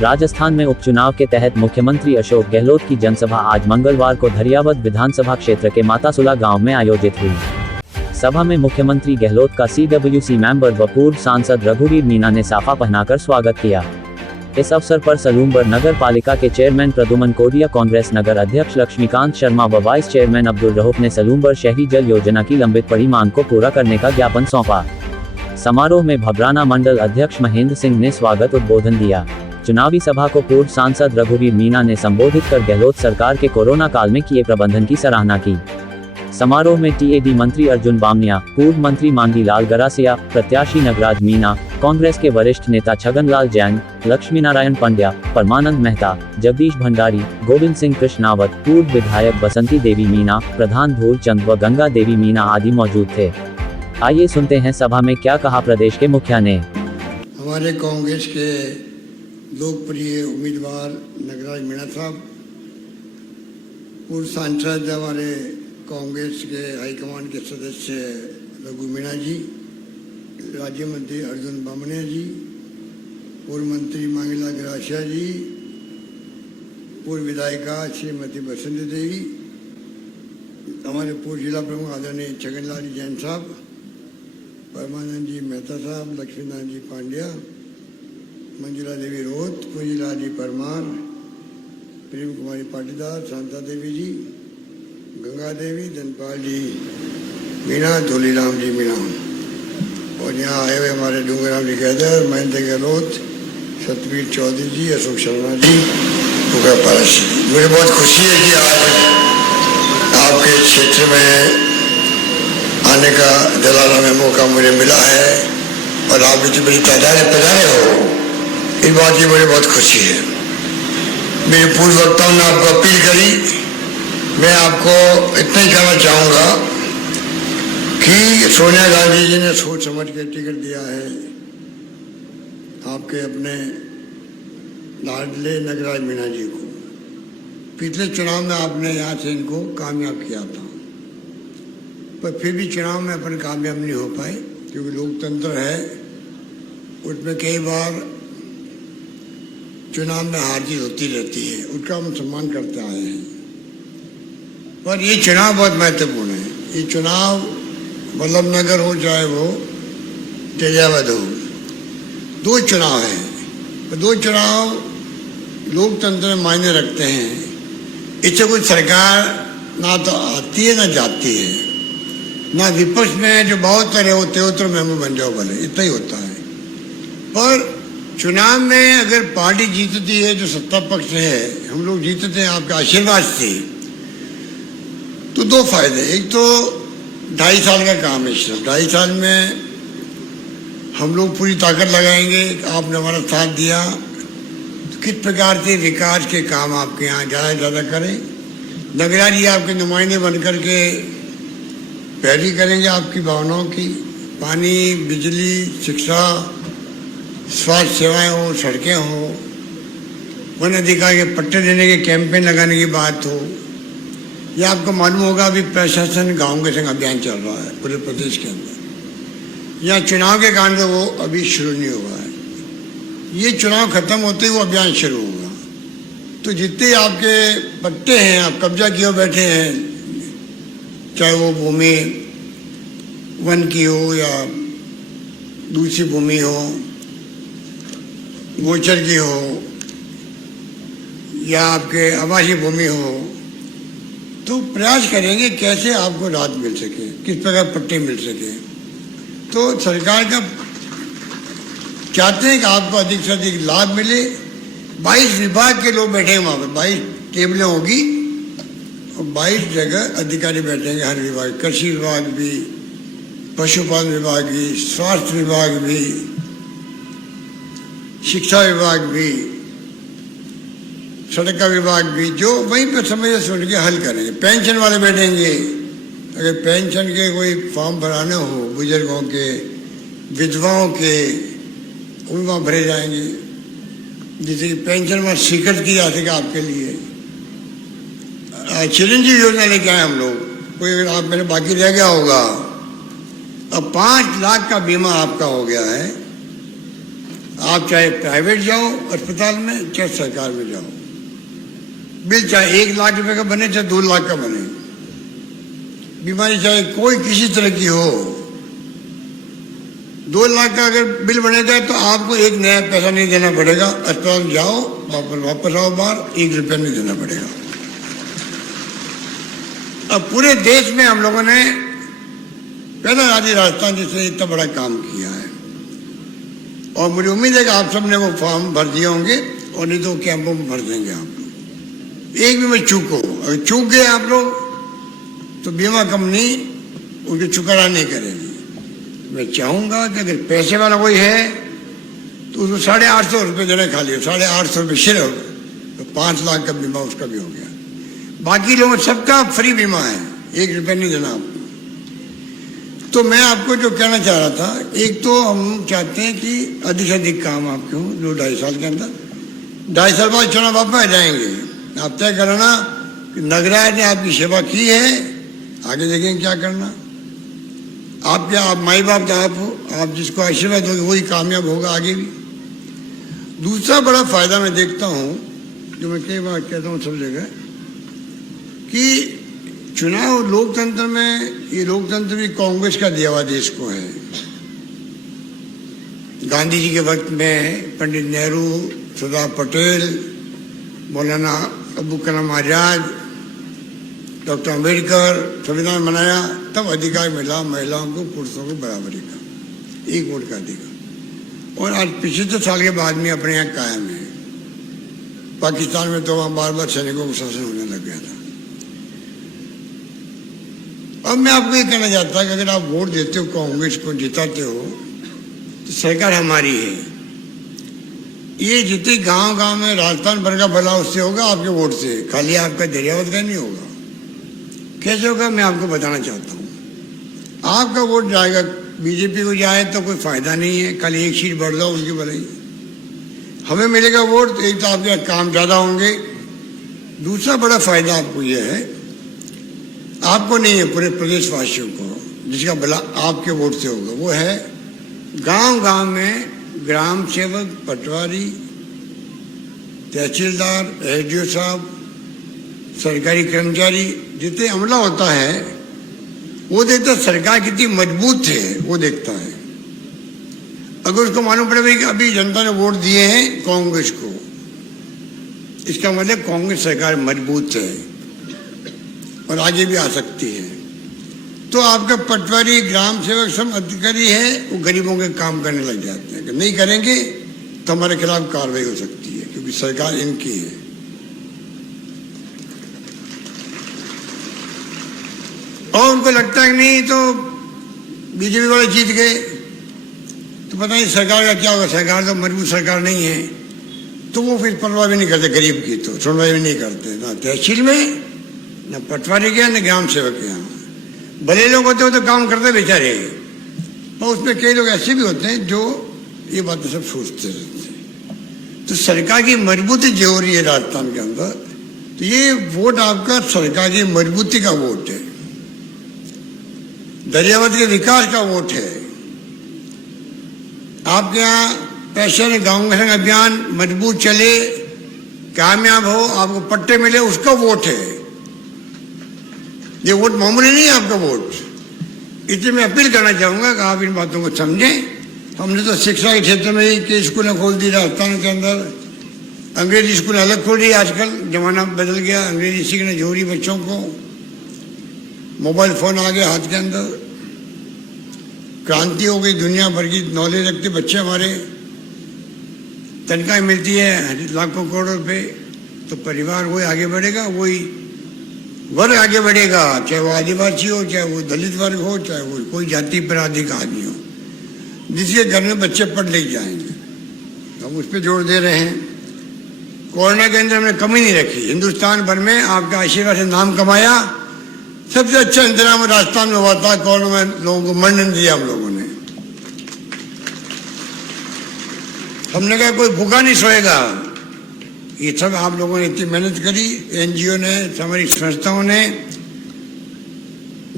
राजस्थान में उपचुनाव के तहत मुख्यमंत्री अशोक गहलोत की जनसभा आज मंगलवार को धरियावद विधानसभा क्षेत्र के मातासुला गांव में आयोजित हुई। सभा में मुख्यमंत्री गहलोत का CWC मेंबर व पूर्व सांसद रघुवीर मीणा ने साफा पहनाकर स्वागत किया। इस अवसर पर सलूमबर नगर पालिका के चेयरमैन प्रद्युमन कोरिया, कांग्रेस नगर अध्यक्ष लक्ष्मीकांत शर्मा व वाइस चेयरमैन अब्दुल रऊफ ने सलूमबर शहरी जल योजना की लंबित पड़ी मांग को पूरा करने का ज्ञापन सौंपा। समारोह में भबराना मंडल अध्यक्ष महेंद्र सिंह ने स्वागत उद्बोधन दिया। चुनावी सभा को पूर्व सांसद रघुवीर मीणा ने संबोधित कर गहलोत सरकार के कोरोना काल में किए प्रबंधन की सराहना की। समारोह में TAD मंत्री अर्जुन बामनिया, पूर्व मंत्री मांगी लाल गरासिया, प्रत्याशी नगराज मीणा, कांग्रेस के वरिष्ठ नेता छगनलाल जैन, लक्ष्मीनारायण पंड्या, परमानंद मेहता, जगदीश भंडारी, गोविंद सिंह कृष्णावत, पूर्व विधायक बसंती देवी मीणा, प्रधान धूलचंद व गंगा देवी मीणा आदि मौजूद थे। आइए सुनते हैं सभा में क्या कहा प्रदेश के मुखिया ने। हमारे कांग्रेस के लोकप्रिय उम्मीदवार नगराज मीणा साहब, पूर्व सांसद हमारे कांग्रेस के हाईकमान के सदस्य रघु मीणा जी, राज्य मंत्री अर्जुन बामनिया जी, पूर्व मंत्री मांगीलाल गरासिया जी, पूर्व विधायिका श्रीमती बसंती देवी, हमारे पूर्व जिला प्रमुख आदरणीय छगनलाल जैन साहब, परमानंद जी मेहता साहब, लक्ष्मीनारायण जी पांड्या, मंजुला देवी रोहत, पूंजीलाल जी परमार, प्रेम कुमारी पाटीदार, शांता देवी जी, गंगा देवी, धनपाल जी मीणा, धोलीराम जी मीणा, और यहाँ आए हुए हमारे डूंगराम जी कैदर, महेंद्र गहलोत, सतवीर चौधरी जी, अशोक शर्मा जी, पुकार पारस। मुझे बहुत खुशी है कि आज आपके क्षेत्र में आने का दलाला में मौका मुझे मिला है और आप इतनी बड़ी तादाद में पधारे हो, इस बात की मुझे बहुत खुशी है। मेरे पूर्व वक्ताओं ने आपको अपील करी, मैं आपको इतना ही कहना चाहूँगा कि सोनिया गांधी जी ने सोच समझ के टिकट दिया है आपके अपने लाडले नगराज मीणा जी को। पिछले चुनाव में आपने यहाँ से इनको कामयाब किया था, पर फिर भी चुनाव में अपन कामयाब नहीं हो पाए, क्योंकि लोकतंत्र है, उसमें कई बार चुनाव में हार जीत होती रहती है, उसका हम सम्मान करते आए हैं। पर ये चुनाव बहुत महत्वपूर्ण है। ये चुनाव वल्लभनगर हो चाहे वो दरियावद हो, दो चुनाव हैं, दो चुनाव लोकतंत्र में मायने रखते हैं। इससे कोई सरकार ना तो आती है ना जाती है, ना विपक्ष में जो बहुत तरह होते हो तो मेंबर बन जाओ भले, इतना ही होता है। पर चुनाव में अगर पार्टी जीतती है, जो सत्ता पक्ष है, हम लोग जीतते हैं आपके आशीर्वाद से, तो दो फायदे। एक तो 2.5 साल का काम है, सिर्फ 2.5 साल में हम लोग पूरी ताकत लगाएंगे। आपने हमारा साथ दिया तो किस प्रकार से विकास के काम आपके यहाँ ज़्यादा से ज़्यादा करें। नगराज जी आपके नुमाइंदे बन करके पैरवी करेंगे आपकी भावनाओं की। पानी, बिजली, शिक्षा, स्वास्थ्य सेवाएं हो, सड़कें हो, वन अधिकार के पट्टे देने के कैंपेन लगाने की बात हो, या आपको मालूम होगा अभी प्रशासन गांव के संग अभियान चल रहा है पूरे प्रदेश के अंदर। या चुनाव के कारण वो अभी शुरू नहीं हुआ है, ये चुनाव खत्म होते ही वो अभियान शुरू होगा। तो जितने आपके पट्टे हैं, आप कब्जा किए बैठे हैं, चाहे वो भूमि वन की हो या दूसरी भूमि हो, गोचर की हो या आपके आवासीय भूमि हो, तो प्रयास करेंगे कैसे आपको राहत मिल सके, किस प्रकार पट्टे मिल सके। तो सरकार का चाहते हैं कि आपको अधिक से अधिक लाभ मिले। 22 विभाग के लोग बैठे हैं वहाँ पर, 22 टेबलें होगी और 22 जगह अधिकारी बैठेंगे हर विभाग, कृषि विभाग भी, पशुपालन विभाग भी, स्वास्थ्य विभाग भी, शिक्षा विभाग भी, सड़क का विभाग भी, जो वहीं पर समझ सुन के हल करेंगे। पेंशन वाले बैठेंगे, अगर पेंशन के कोई फॉर्म भराने हो बुजुर्गों के, विधवाओं के, वो वहाँ भरे जाएंगे। जैसे कि पेंशन वहाँ स्वीकृत की जा सके आपके लिए। चिरंजीवी योजना लेके आए हम लोग, कोई अगर आप मेरे बाकी रह गया होगा, अब 5 लाख का बीमा आपका हो गया है। आप चाहे प्राइवेट जाओ अस्पताल में, चाहे सरकार में जाओ, बिल चाहे 1 लाख रुपए का बने चाहे 2 लाख का बने, बीमारी चाहे कोई किसी तरह की हो, 2 लाख का अगर बिल बनेगा तो आपको एक नया पैसा नहीं देना पड़ेगा। अस्पताल में जाओ, वापस आओ बाहर, 1 रुपया नहीं देना पड़ेगा। अब पूरे देश में हम लोगों ने पहला राज्य राजस्थान जिसने इतना बड़ा काम किया है, और मुझे उम्मीद है कि आप सब ने वो फॉर्म भर दिए होंगे, और नहीं तो कैंपों में भर देंगे आप लोग। एक भी मत चूको, अगर चूक गए आप लोग तो बीमा कंपनी उनकी चुकाना नहीं करेगी। मैं चाहूंगा कि अगर पैसे वाला कोई है तो उसको 850 रुपये देने खा लियो, 850 रुपये सिर्फ, तो 5 लाख का बीमा उसका भी हो गया। बाकी लोगों सबका फ्री बीमा है, 1 रुपया नहीं देना आपको। तो मैं आपको जो कहना चाह रहा था, एक तो हम चाहते हैं कि अधिक से अधिक काम आपके हों 2-2.5 साल के अंदर। 2.5 साल बाद चुनाव वापस आ जाएंगे, आप तय करना कि नगराज ने आपकी सेवा की है, आगे देखेंगे क्या करना। आप क्या, आप माई बाप का आप हो, आप जिसको आशीर्वाद दोगे वही कामयाब होगा आगे भी। दूसरा बड़ा फायदा मैं देखता हूं, जो मैं कई बार कहता हूं सब जगह, कि चुनाव लोकतंत्र में, ये लोकतंत्र भी कांग्रेस का दिया हुआ देश को है। गांधी जी के वक्त में पंडित नेहरू, सरदार पटेल, मौलाना अबुल कलाम आजाद, डॉक्टर अम्बेडकर संविधान बनाया, तब अधिकार मिला महिलाओं को, पुरुषों को बराबरी का, 1 वोट का अधिकार। और आज 75 साल के बाद में अपने यहाँ कायम है। पाकिस्तान में तो वहाँ बार-बार सैनिकों को शासन होने लग गया था। अब मैं आपको ये कहना चाहता कि अगर आप वोट देते हो कांग्रेस को, जिताते हो, तो सरकार हमारी है। ये जितने गांव-गांव में राजस्थान भर का भला उससे होगा, आपके वोट से, खाली आपका दरियावत का नहीं होगा। कैसे होगा मैं आपको बताना चाहता हूँ। आपका वोट जाएगा बीजेपी को, जाए तो कोई फायदा नहीं है, खाली 1 सीट बढ़ जाओ उनकी भलाई। हमें मिलेगा वोट, एक तो आपके काम ज़्यादा होंगे, दूसरा बड़ा फायदा आपको यह है, आपको नहीं है पूरे प्रदेशवासियों को, जिसका भला आपके वोट से होगा, वो है गांव-गांव में ग्राम सेवक, पटवारी, तहसीलदार, एसडीओ साहब, सरकारी कर्मचारी, जितने अमला होता है वो देखता है सरकार कितनी मजबूत है, वो देखता है। अगर उसको मालूम पड़े कि अभी जनता ने वोट दिए हैं कांग्रेस को, इसका मतलब कांग्रेस सरकार मजबूत है और आगे भी आ सकती है, तो आपका पटवारी, ग्राम सेवक, सब अधिकारी है, वो गरीबों के काम करने लग जाते हैं। नहीं करेंगे तो हमारे खिलाफ कार्रवाई हो सकती है, क्योंकि सरकार इनकी है। और उनको लगता है कि नहीं तो बीजेपी वाले जीत गए तो पता नहीं सरकार का क्या होगा, सरकार तो मजबूत सरकार नहीं है, तो वो फिर परवाह भी नहीं करते गरीब की, तो सुनवाई भी नहीं करते, ना तहसील में, ना पटवारी के यहाँ, ना ग्राम सेवक के यहाँ। भले लोग होते हो तो काम करते बेचारे, और उसमें कई लोग ऐसे भी होते हैं जो ये बातें सब सोचते रहते हैं। तो सरकार की मजबूती जो हो रही है राजस्थान के अंदर, तो ये वोट आपका सरकार की मजबूती का वोट है, दरियावत के विकास का वोट है। आपके यहाँ पैशन गाँव का अभियान मजबूत चले, कामयाब हो, आपको पट्टे मिले, उसका वोट है। ये वोट मामूली नहीं है आपका वोट। इसलिए मैं अपील करना चाहूँगा कि आप इन बातों को समझें। हमने तो शिक्षा के क्षेत्र में ही कई स्कूलें खोल दी राजस्थान के अंदर, अंग्रेजी स्कूल अलग खोल रही है। आजकल जमाना बदल गया, अंग्रेजी सीखने जरूरी, बच्चों को मोबाइल फोन आ गया हाथ के अंदर, क्रांति हो गई, दुनिया भर की नॉलेज रखते बच्चे हमारे, तनख्वाह मिलती है लाखों करोड़ रुपए, तो परिवार वही आगे बढ़ेगा, वही वर्ग आगे बढ़ेगा, चाहे वो आदिवासी हो, चाहे वो दलित वर्ग हो, चाहे वो कोई जाति पर आदि का आदमी हो, जिसके घर में बच्चे पढ़ ले जाएंगे। हम उस पर जोर दे रहे हैं। कोरोना के अंदर हमने कमी नहीं रखी, हिंदुस्तान भर में आपका आशीर्वाद से नाम कमाया। सबसे अच्छा इंतजाम राजस्थान में हुआ था, कोरोना में लोगों को मरने दिया हम लोगों ने। हमने कहा कोई भूखा नहीं सोएगा। ये सब आप लोगों ने इतनी मेहनत करी, एनजीओ ने, सामाजिक संस्थाओं ने,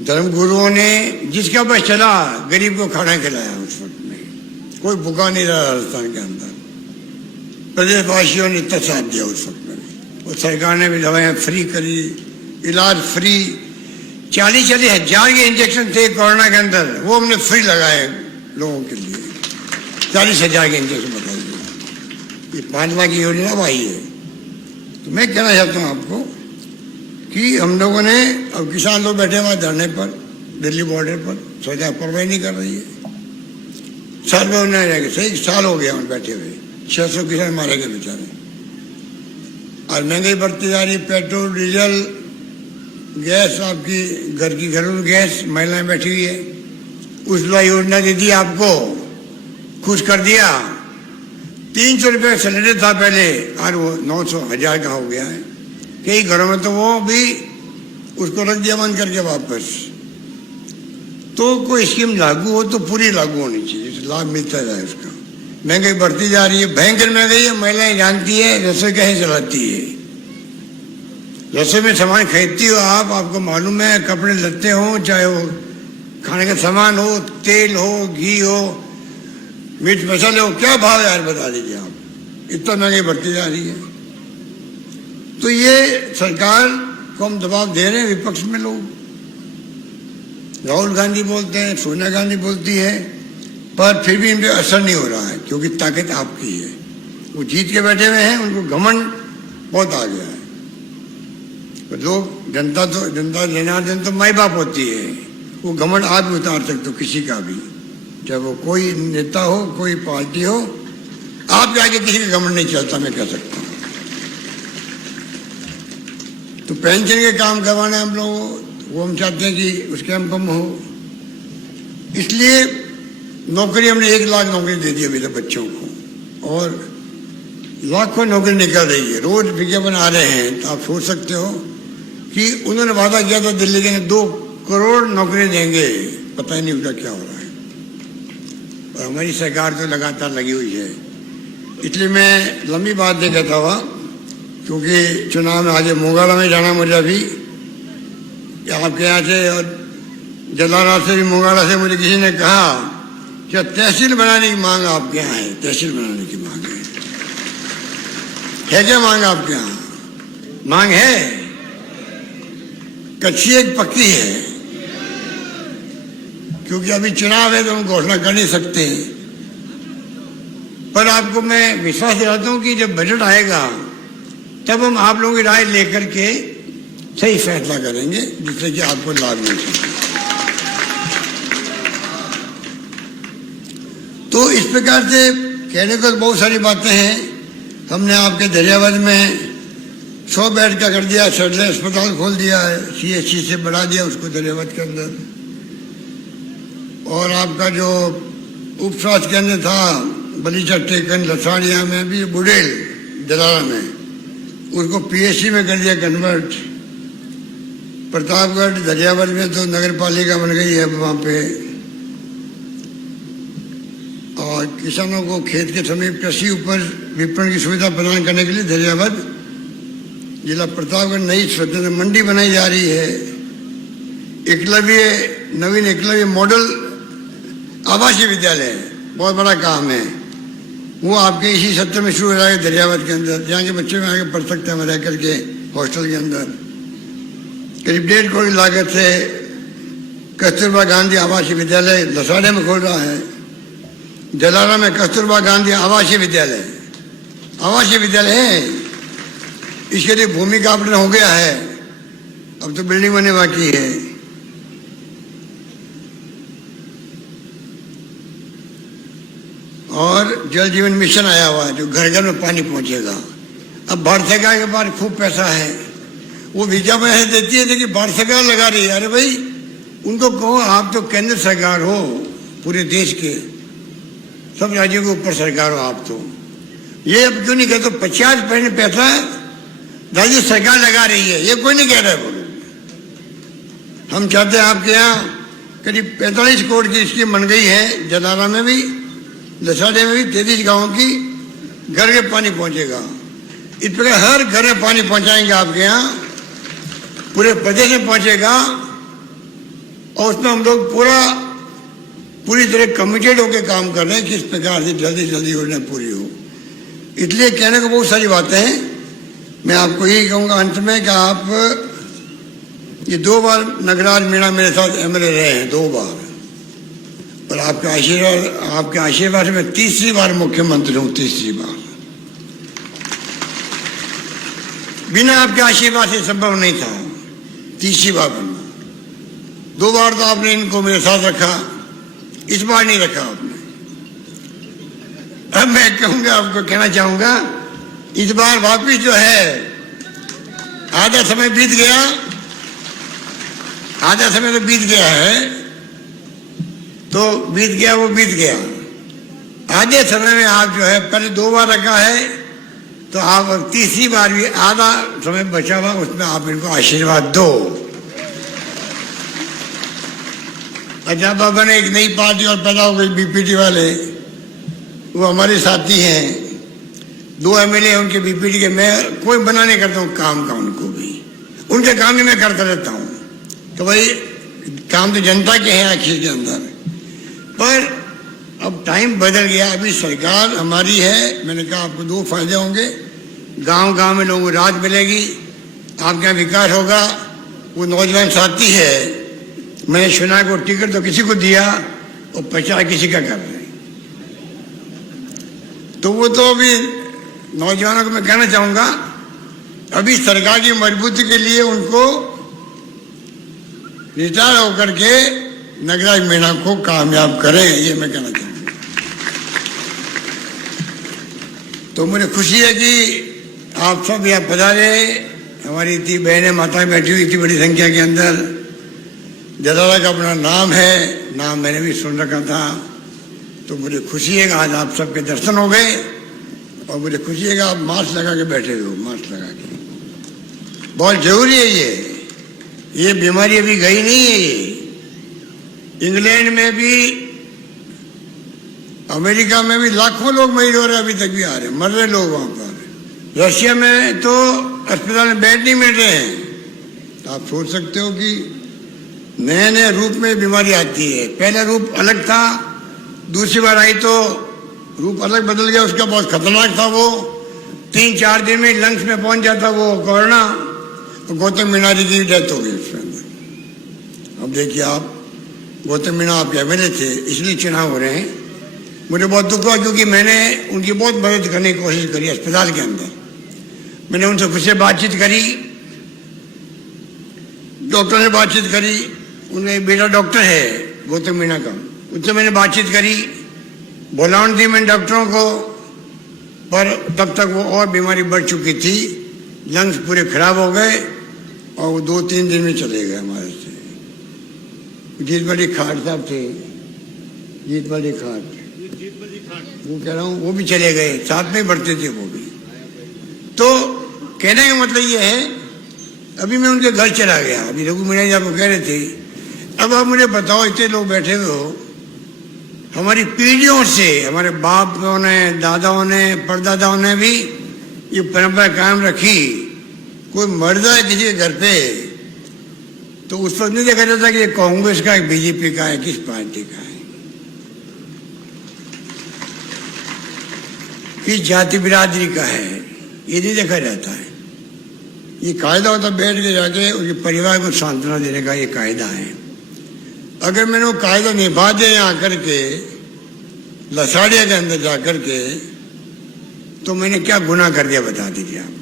धर्मगुरुओं ने, जिसका बस चला गरीब को खाना खिलाया उस वक्त में। कोई भूखा नहीं रहा राजस्थान के अंदर। प्रदेशवासियों ने इतना साथ दिया उस वक्त में, और सरकार ने भी दवाएं फ्री करी, इलाज फ्री। 40-40 हजार के इंजेक्शन थे कोरोना के अंदर, वो हमने फ्री लगाए लोगों के लिए। 40 हजार के इंजेक्शन बताइए, ये 5 लाख की योजना आई है। तो मैं कहना चाहता हूँ आपको कि हम लोगों ने, अब किसान लोग बैठे हुए धरने पर दिल्ली बॉर्डर पर, सरकार परवाही नहीं कर रही है। साल में उन्हें रहेगा, सही साल हो गया हम बैठे हुए, 600 किसान मारे गए बेचारे। और महंगाई बढ़ती जा रही, पेट्रोल डीजल गैस, आपकी घर की घरेलू गैस, महिलाएं बैठी हुई है। उज्ज्वला योजना दे दी आपको, खुश कर दिया। 300 रुपये सिलेंडर था पहले, और वो 900 हजार का हो गया है। कई घरों में तो वो भी उसको रख दिया बंद करके वापस। तो कोई स्कीम लागू हो तो पूरी लागू होनी चाहिए, जिससे लाभ मिलता जाए उसका। महंगाई बढ़ती जा रही है, भयंकर महंगाई है। महिलाएं जानती है रसोई कैसे चलाती है। रसोई में सामान खरीदती हो आप, आपको मालूम है, कपड़े लत्ते हो, चाहे वो खाने का सामान हो, तेल हो, घी हो, मिर्च मसाले हो, क्या भाव है यार बता दीजिए आप। इतना महंगाई बढ़ती जा रही है। तो ये सरकार को हम दबाव दे रहे हैं, विपक्ष में लोग, राहुल गांधी बोलते हैं, सोनिया गांधी बोलती है, पर फिर भी इन पर असर नहीं हो रहा है, क्योंकि ताकत आपकी है। वो जीत के बैठे हुए हैं, उनको घमंड बहुत आ गया है। तो लोग, जनता जनार्दन तो माई बाप होती है, वो घमंड आप भी उतार सकते हो किसी का भी, चाहे वो कोई नेता हो, कोई पार्टी हो। आपके आगे किसी का घमंड नहीं चलता, मैं कह सकता हूँ। तो पेंशन के काम करवाना हम लोग, वो हम चाहते हैं कि उसके हम कम हो। इसलिए नौकरी हमने 1 लाख नौकरी दे दी अभी तक बच्चों को, और लाखों नौकरी निकल रही है। रोज विज्ञापन आ रहे हैं, तो आप सोच सकते हो कि उन्होंने वादा किया था दिल्ली के 2 करोड़ नौकरी देंगे, पता ही नहीं उनका क्या हो रहा है। और हमारी सरकार तो लगातार लगी हुई है। इसलिए मैं लंबी बात नहीं कहता हुआ, क्योंकि चुनाव में आज मोगाला में जाना मुझे अभी, आपके यहाँ से और जलारा से भी, मोगाला से मुझे किसी ने कहा कि तहसील बनाने की मांग आपके यहाँ है। तहसील बनाने की मांग है क्या मांग आपके यहाँ? मांग है, कच्ची एक पक्की है, क्योंकि अभी चुनाव है तो हम घोषणा कर नहीं सकते। पर आपको मैं विश्वास दिलाता हूं कि जब बजट आएगा तब हम आप लोगों की राय लेकर के सही फैसला करेंगे, जिससे कि आपको लाभ मिल सके। तो इस प्रकार से कहने को बहुत सारी बातें हैं। हमने आपके दरियावद में 100 बेड का कर दिया, सर्जरी अस्पताल खोल दिया है, CHC से बढ़ा दिया उसको दरियावद के अंदर। और आपका जो उप स्वास्थ्य केंद्र था बलीचा टेकन लसाड़िया में भी, बुडेल जलारा में, उसको PSC में कर दिया कन्वर्ट। प्रतापगढ़ दरियावद में तो नगर पालिका बन गई है वहाँ पे। और किसानों को खेत के समीप कृषि उपज विपणन की सुविधा प्रदान करने के लिए दरियावद जिला प्रतापगढ़ नई स्वतंत्र मंडी बनाई जा रही है। नवीन एकलव्य मॉडल आवासीय विद्यालय, बहुत बड़ा काम है, वो आपके इसी सत्र में शुरू हो जाएगा दरियावद के अंदर, जहाँ के बच्चे में आगे पढ़ सकते हैं रह करके हॉस्टल के अंदर। करीब 1.5 करोड़ लागत से कस्तूरबा गांधी आवासीय विद्यालय लसाड़े में खोल रहा है। जलारा में कस्तूरबा गांधी आवासीय विद्यालय है। इसके लिए भूमि का आवंटन हो गया है, अब तो बिल्डिंग बनने बाकी है। और जल जीवन मिशन आया हुआ है, जो घर घर में पानी पहुंचेगा। अब भारत सरकार के पास खूब पैसा है, वो विज्ञापन ऐसे देती है कि भारत सरकार लगा रही है। अरे भाई, उनको कहो आप तो केंद्र सरकार हो, पूरे देश के सब राज्यों के ऊपर सरकार हो आप तो। ये अब क्यों नहीं कहते 50% पैसा राज्य सरकार लगा रही है, ये कोई नहीं कह रहा है। बोलो, हम चाहते हैं आपके यहाँ करीब 45 करोड़ की स्कीम बन गई है। जलारा में भी, लसाड़े में भी 33 गांवों की घर के पानी पहुंचेगा। इस प्रकार हर घर में पानी पहुंचाएंगे आपके यहाँ, पूरे प्रदेश में पहुंचेगा। और उसमें हम लोग पूरी तरह कमिटेड होकर काम कर रहे हैं कि इस प्रकार से जल्दी जल्दी योजना पूरी हो। इसलिए कहने को बहुत सारी बातें हैं। मैं आपको यही कहूँगा अंत में कि आप ये 2 बार नगराज मीणा मेरे साथ एमएलए रहे हैं, 2 बार, और आपके आशीर्वाद से मैं 3री बार मुख्यमंत्री हूँ, 3री बार। बिना आपके आशीर्वाद से संभव नहीं था 3री बार बनना। 2 बार तो आपने इनको मेरे साथ रखा, इस बार नहीं रखा आपने। अब मैं कहूंगा, आपको कहना चाहूंगा, इस बार वापिस जो है आधा समय बीत गया, आधा समय तो बीत गया है, तो बीत गया वो बीत गया। आधे समय में आप जो है पहले 2 बार रखा है, तो आप 3री बार भी आधा समय बचा हुआ, उसमें आप इनको आशीर्वाद दो। अजय बाबा ने एक नई पार्टी और पैदा हो गई, बीपीटी वाले, वो हमारे साथी हैं, 2 एमएलए उनके बीपीटी के। मैं कोई मना नहीं करता हूँ काम का, उनको भी उनके काम ही मैं करता रहता हूँ। तो भाई काम तो जनता के हैं आखिर के अंदर, पर अब टाइम बदल गया। अभी सरकार हमारी है, मैंने कहा आपको 2 फायदे होंगे। गांव गांव में लोगों को राहत मिलेगी, आपके यहाँ विकास होगा। वो नौजवान साथी है, मैंने सुना को टिकट तो किसी को दिया और प्रचार किसी का कर रहे हैं। तो वो तो अभी नौजवानों को मैं कहना चाहूँगा, अभी सरकार की मजबूती के लिए उनको रिटायर होकर के नगराज मीणा को कामयाब करें, ये मैं कहना चाहूँगा। तो मुझे खुशी है कि आप सब यहाँ पधारे। हमारी इतनी बहनें माताएं बैठी हुई इतनी बड़ी संख्या के अंदर। जलाला का अपना नाम है, नाम मैंने भी सुन रखा था। तो मुझे खुशी है कि आज आप सबके दर्शन हो गए, और मुझे खुशी है कि आप मास्क लगा के बैठे हुए हो, मास्क लगा के। बहुत जरूरी है ये बीमारी अभी गई नहीं है। ये इंग्लैंड में भी, अमेरिका में भी लाखों लोग मरीज हो रहे, अभी तक भी आ रहे, मर रहे लोग वहां पर। रशिया में तो अस्पताल में बेड नहीं मिल रहे हैं। तो आप सोच सकते हो कि नए नए रूप में बीमारी आती है। पहला रूप अलग था, दूसरी बार आई तो रूप अलग बदल गया उसका, बहुत खतरनाक था वो। 3-4 दिन में लंग्स में पहुंच जाता वो कोरोना। तो गौतम मीणा जी की डेथ हो गई उसके अंदर। अब देखिए आप, गौतम मीणा आपके एमएलए थे, इसलिए चुनाव हो रहे हैं। मुझे बहुत दुख हुआ क्योंकि मैंने उनकी बहुत मदद करने की कोशिश करी अस्पताल के अंदर। मैंने उनसे खुद से बातचीत करी, डॉक्टर से बातचीत करी। उनका एक बेटा डॉक्टर है गौतम मीणा का, उससे मैंने बातचीत करी, बुलावन थी मैंने डॉक्टरों को, पर तब तक वो और बीमारी बढ़ चुकी थी, लंग्स पूरे खराब हो गए और वो 2-3 दिन में चले गए हमारे से। जीतबली खाट साहब थे, जीतबली खाट, वो कह रहा हूँ, वो भी चले गए, साथ में बढ़ते थे वो भी। तो कहने का मतलब ये है, अभी मैं उनके घर चला गया, अभी रघु मीणा जी आपको कह रहे थे। अब आप मुझे बताओ, इतने लोग बैठे हुए हो, हमारी पीढ़ियों से, हमारे बापों ने, दादाओं ने, परदादाओं ने भी ये परंपरा कायम रखी। कोई मर जाए किसी के घर पे तो उस वक्त नहीं देखा जाता कि ये कांग्रेस का है, बीजेपी का है, किस पार्टी का है, किस जाति बिरादरी का है, ये नहीं देखा जाता है। ये कायदा होता बैठ के जाके उनके परिवार को सांत्वना देने का ये कायदा है। अगर मैंने वो कायदा निभा दिया यहाँ करके लसाड़िया के अंदर जा करके, तो मैंने क्या गुनाह कर दिया बता दीजिए आप।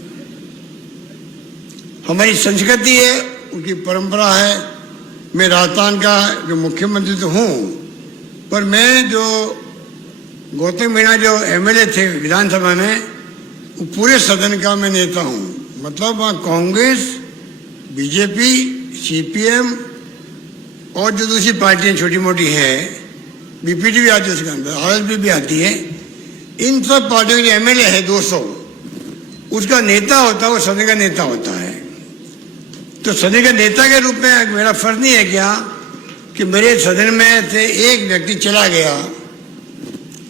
हमारी संस्कृति है, उनकी परंपरा है। मैं राजस्थान का जो मुख्यमंत्री तो हूँ, पर मैं जो गौतम मीणा जो एमएलए थे विधानसभा में, वो पूरे सदन का मैं नेता हूँ। मतलब वहाँ कांग्रेस, बीजेपी, सीपीएम और जो दूसरी पार्टियां छोटी मोटी हैं, बीपीटी भी आती है उसके अंदर, आरएसपी भी आती है, इन सब पार्टियों के एमएलए है 200, उसका नेता होता है, वो सदन का नेता होता है। तो सदन के नेता के रूप में मेरा फर्ज नहीं है क्या कि मेरे सदन में से एक व्यक्ति चला गया,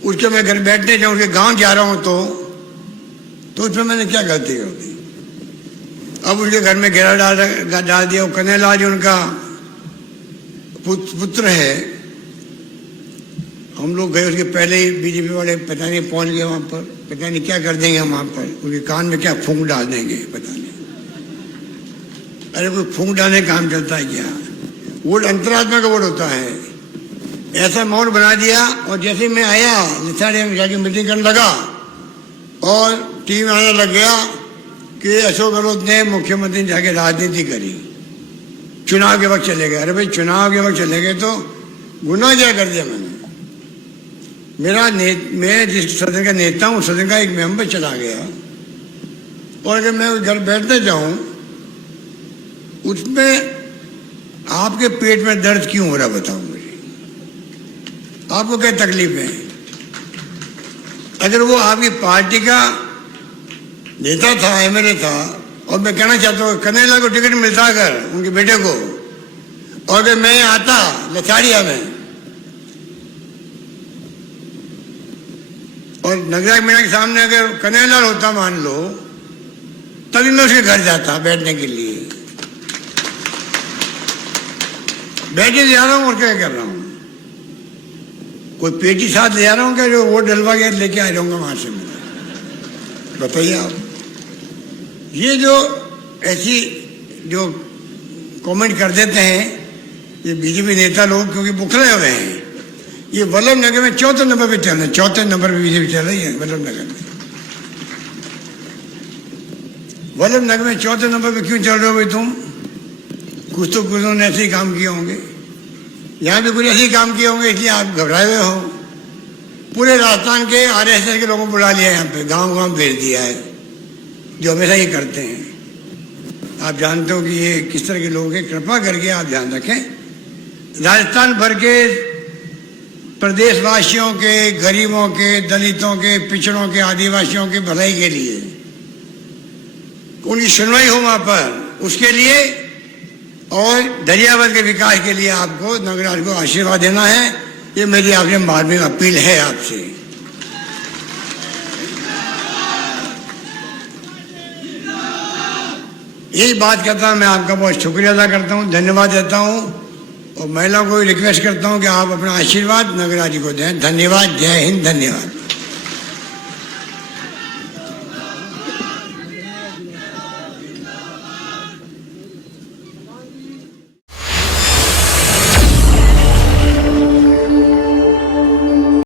उसके मैं घर बैठने जाऊँ, उसके गाँव जा रहा हूँ, तो उसमें मैंने क्या गलती कर दी। अब उनके घर में घेरा डाल दिया। कन्हैया लाल जी उनका पुत्र है, हम लोग गए उसके पहले ही बीजेपी वाले पता नहीं पहुंच गए वहां पर, पता नहीं क्या कर देंगे वहां पर, उनके कान में क्या फूंक डाल देंगे पता नहीं। अरे कोई फूंक डालने का काम चलता है क्या? वोट अंतरात्मा का वोट होता है। ऐसा माहौल बना दिया। और जैसे मैं आया लिथाड़िया में जाके मीटिंग करने लगा और टीम आने लग गया कि अशोक गहलोत ने मुख्यमंत्री ने जाके राजनीति करी, चुनाव के वक्त चले गए। अरे भाई चुनाव के वक्त चले गए तो गुनाह क्या कर दिया मैंने? मैं जिस सदन का नेता हूं सदन का एक मेंबर चला गया और अगर मैं घर बैठने जाऊं उसमें आपके पेट में दर्द क्यों हो रहा बताओ मुझे, आपको क्या तकलीफ है? अगर वो आपकी पार्टी का नेता था, एमएलए था, और मैं कहना चाहता हूँ कन्हैया को टिकट मिलता अगर उनके बेटे को, और अगर मैं आता लथाड़िया में और नगराज मीना के सामने अगर कन्हैया होता मान लो, तभी मैं उसके घर जाता बैठने के लिए। बैठे जा रहा हूं और क्या कर रहा हूं? कोई पेटी साथ ले जा रहा हूं क्या जो वोट डलवा के लेके आ जाऊंगा वहां से? मैं बताइए आप। ये जो ऐसी जो कमेंट कर देते हैं ये बीजेपी नेता लोग, क्योंकि बुखले हुए हैं। ये वल्लभ नगर में 4थे नंबर पे चल रहे हैं, 4थे नंबर पे बीजेपी चल रही है वल्लभ नगर में। वल्लभ नगर में 4थे नंबर पे क्यों चल रहे हो भाई तुम? कुछ तो कुछ ने ऐसे ही काम किए होंगे, यहाँ भी कुछ ऐसे ही काम किए होंगे, इसलिए आप घबराए हुए हो। पूरे राजस्थान के आरएसएस के लोगों को बुला लिया, यहाँ पे गांव गांव भेज दिया है, जो हमेशा ये करते हैं। आप जानते हो कि ये किस तरह के लोग हैं। कृपा करके आप ध्यान रखें, राजस्थान भर के प्रदेशवासियों के, गरीबों के, दलितों के, पिछड़ों के, आदिवासियों की भलाई के लिए उनकी सुनवाई हो वहां पर, उसके लिए और दरियावत के विकास के लिए आपको नगराज को आशीर्वाद देना है। ये मेरी आपसे मार्मिक अपील है आपसे। यही बात करता हूं, मैं आपका बहुत शुक्रिया अदा करता हूं, धन्यवाद देता हूं और महिलाओं को रिक्वेस्ट करता हूं कि आप अपना आशीर्वाद नगराज को दें। धन्यवाद। जय हिंद। धन्यवाद।